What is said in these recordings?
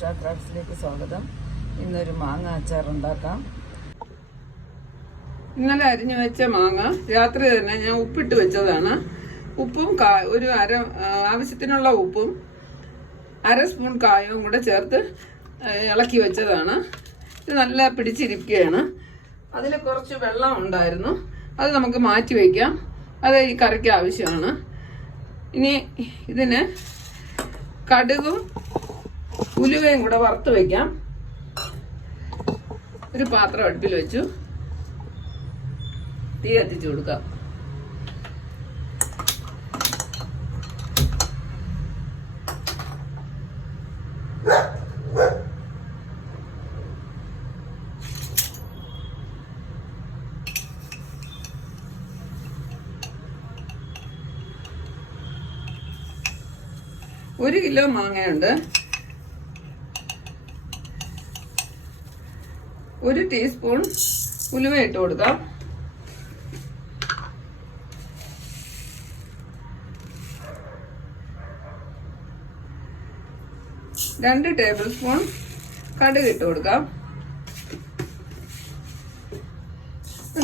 ഉഷ ക്രാഫ്റ്റ്സിലേക്ക് സ്വാഗതം. ഇന്നൊരു മാങ്ങ അച്ചാർ ഉണ്ടാക്കാം. ഇന്നലെ അരിഞ്ഞു വെച്ച മാങ്ങ രാത്രി തന്നെ ഞാൻ ഉപ്പിട്ട് വെച്ചതാണ്. ഉപ്പും ഒരു ആവശ്യത്തിനുള്ള ഉപ്പും 1/2 സ്പൂൺ കായവും കൂടെ ചേർത്ത് ഇളക്കി വെച്ചതാണ്. ഇത് നല്ല പിടിച്ചിരിക്കുകയാണ്. അതിൽ കുറച്ച് വെള്ളം ഉണ്ടായിരുന്നു, അത് നമുക്ക് മാറ്റി വയ്ക്കാം. അത് ഈ കറിക്ക് ആവശ്യമാണ്. ഇനി ഇതിന് കടുകും ഉലുവയും കൂടെ വറുത്ത് വയ്ക്കാം. ഒരു പാത്രം അടുപ്പിൽ വെച്ചു, തീ കത്തിച്ചു കൊടുക്കാം. ഒരു കിലോ മാങ്ങയുണ്ട്. 1 ടീസ്പൂൺ ഉലുവ ഇട്ട് കൊടുക്കാം. രണ്ട് ടേബിൾ സ്പൂൺ കടുക് ഇട്ട് കൊടുക്കാം.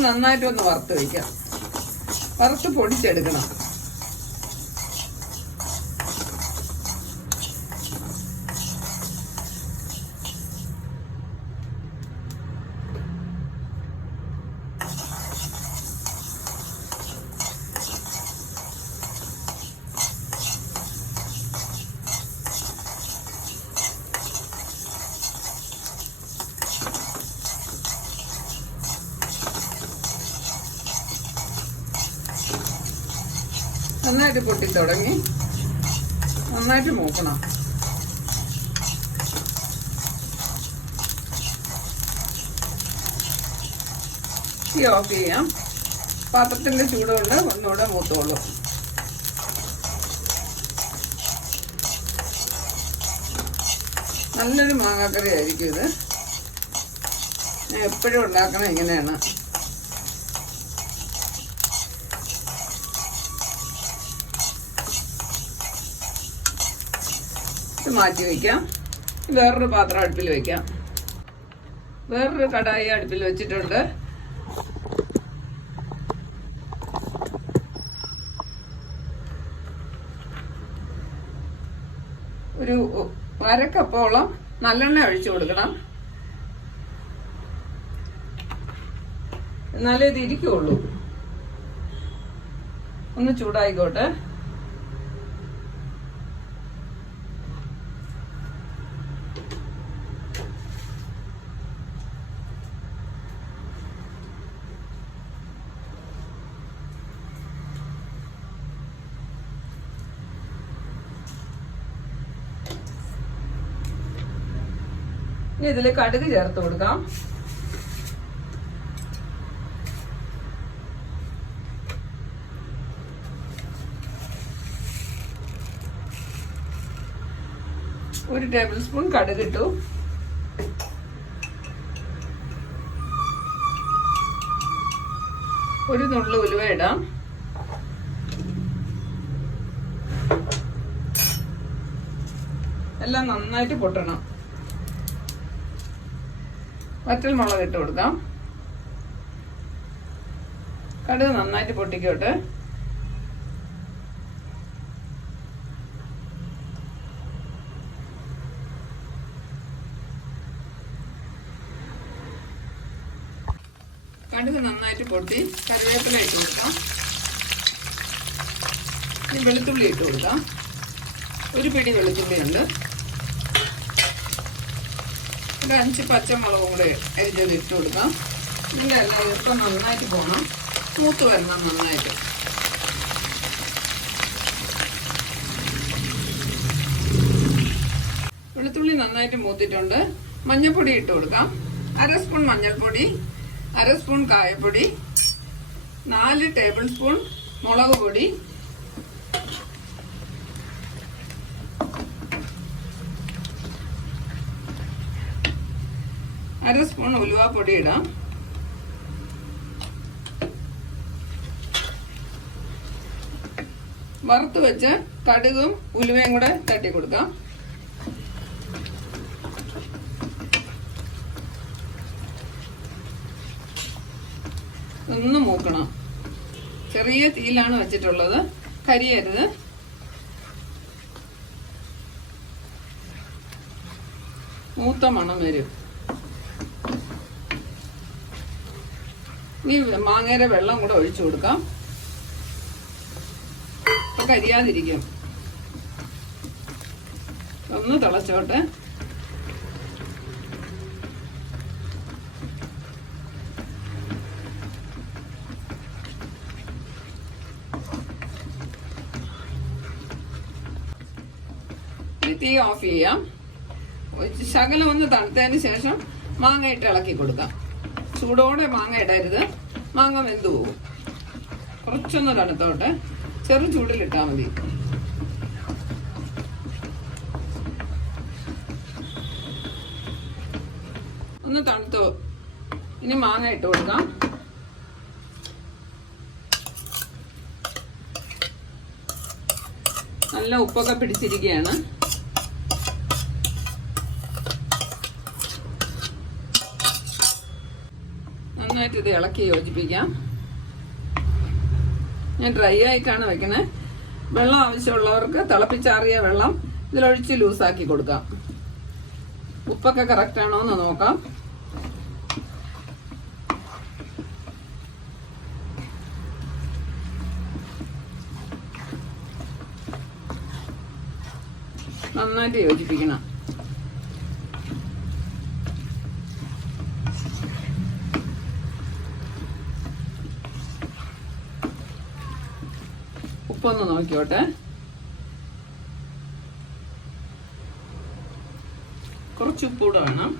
നന്നായിട്ടൊന്ന് വറുത്ത് വയ്ക്കാം. വറുത്ത് പൊടിച്ചെടുക്കണം. നന്നായിട്ട് പൊട്ടി തുടങ്ങി, നന്നായിട്ട് മൂക്കണം. തീ ഓഫ് ചെയ്യാം. പാത്രത്തിന്റെ ചൂടുകൊണ്ട് ഒന്നുകൂടെ മൂത്തോളൂ. നല്ലൊരു മാങ്ങാക്കറി ആയിരിക്കും ഇത്. ഞാൻ എപ്പോഴും ഉണ്ടാക്കണം ഇങ്ങനെയാണ്. മാറ്റി വയ്ക്കാം. വേറൊരു പാത്രം അടുപ്പിൽ വയ്ക്കാം. വേറൊരു കടായി അടുപ്പിൽ വെച്ചിട്ടുണ്ട്. ഒരു 1/2 കപ്പോളം നല്ലെണ്ണ ഒഴിച്ചു കൊടുക്കണം. എന്നാലേ ഇത് ഇരിക്കുള്ളൂ. ഒന്ന് ചൂടായിക്കോട്ടെ. ഇനി ഇതിൽ കടുക് ചേർത്ത് കൊടുക്കാം. ഒരു ടേബിൾ സ്പൂൺ കടുക് ഇട്ടു. ഒരു നുള്ളു ഉലുവ ഇടാം. എല്ലാം നന്നായിട്ട് പൊട്ടണം. വറ്റൽ മുളക് ഇട്ട് കൊടുക്കാം. കടുക് നന്നായിട്ട് പൊട്ടിക്കോട്ടെ. കടുക് നന്നായിട്ട് പൊട്ടി കറിവേപ്പില ഇട്ട് കൊടുക്കാം. ഇനി വെളുത്തുള്ളി ഇട്ട് കൊടുക്കാം. ഒരു പിടി വെളുത്തുള്ളി ഉണ്ട്. ഒരു 5 പച്ചമുളകും കൂടെ അരിഞ്ഞത് ഇട്ട് കൊടുക്കാം. ഇതിൻ്റെ എല്ലാം ഇപ്പം നന്നായിട്ട് പോകണം, മൂത്ത് വരണം നന്നായിട്ട്. വെളുത്തുള്ളി നന്നായിട്ട് മൂത്തിട്ടുണ്ട്. മഞ്ഞൾപ്പൊടി ഇട്ട് കൊടുക്കാം. 1/2 സ്പൂൺ മഞ്ഞൾപ്പൊടി, 1/2 സ്പൂൺ കായപ്പൊടി, 4 ടേബിൾ സ്പൂൺ മുളക് പൊടി, 1/2 സ്പൂൺ ഉലുവാപ്പൊടി ഇടാം. വറുത്ത് വെച്ച് കടുകും ഉലുവയും കൂടെ തട്ടി കൊടുക്കാം. ഒന്ന് മൂക്കണം. ചെറിയ തീയിലാണ് വെച്ചിട്ടുള്ളത്, കരിയരുത്. മൂത്ത മണം വരും. ഇനി മാങ്ങയുടെ വെള്ളം കൂടെ ഒഴിച്ചു കൊടുക്കാം. അപ്പൊ കരിയാതിരിക്കും. ഒന്ന് തിളച്ചോട്ടെ. തീ ഓഫ് ചെയ്യാം. ശകലം ഒന്ന് തണുത്തതിന് ശേഷം മാങ്ങ ഇട്ട് ഇളക്കി കൊടുക്കാം. ചൂടോടെ മാങ്ങ ഇടരുത്, മാങ്ങ വെന്തു പോകും. കുറച്ചൊന്ന് തണുത്തോട്ടെ, ചെറു ചൂടിലിട്ടാൽ മതി. ഒന്ന് തണുത്തോ. ഇനി മാങ്ങ ഇട്ട് കൊടുക്കാം. നല്ല ഉപ്പൊക്കെ പിടിച്ചിരിക്കുകയാണ്. നന്നായിട്ട് ഇത് ഇളക്കി യോജിപ്പിക്കാം. ഞാൻ ഡ്രൈ ആയിട്ടാണ് വെക്കണേ. വെള്ളം ആവശ്യമുള്ളവർക്ക് തിളപ്പിച്ചാറിയ വെള്ളം ഇതിലൊഴിച്ച് ലൂസാക്കി കൊടുക്കാം. ഉപ്പൊക്കെ കറക്റ്റ് ആണോ എന്ന് നോക്കാം. നന്നായിട്ട് യോജിപ്പിക്കണം. ഉപ്പൊന്ന് നോക്കിയോട്ടെ. കുറച്ച് ഉപ്പ് കൂടെ വേണം.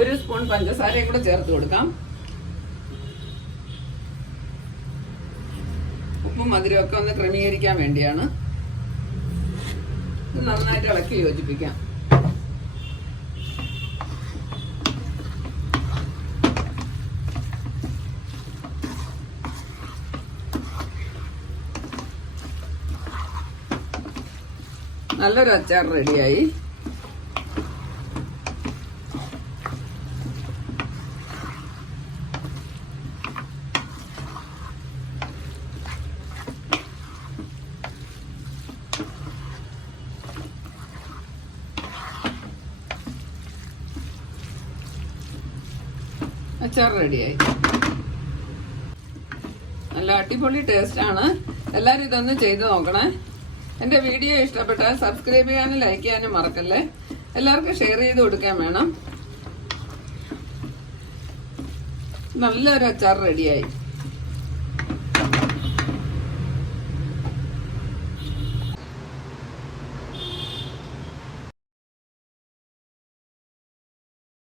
ഒരു സ്പൂൺ പഞ്ചസാരയും കൂടെ ചേർത്ത് കൊടുക്കാം. ഉപ്പും മധുരമൊക്കെ ഒന്ന് ക്രമീകരിക്കാൻ വേണ്ടിയാണ്. ഇത് നന്നായിട്ട് ഇളക്കി യോജിപ്പിക്കാം. നല്ലൊരു അച്ചാർ റെഡിയായി. അച്ചാർ റെഡിയായി. നല്ല അടിപൊളി ടേസ്റ്റാണ്. എല്ലാവരും ഇതൊന്ന് ചെയ്ത് നോക്കണേ. എൻ്റെ വീഡിയോ ഇഷ്ടപ്പെട്ടാൽ സബ്സ്ക്രൈബ് ചെയ്യാനും ലൈക്ക് ചെയ്യാനും മറക്കല്ലേ. എല്ലാവർക്കും ഷെയർ ചെയ്ത് കൊടുക്കാൻ വേണം. നല്ലൊരു അച്ചാർ റെഡിയായി.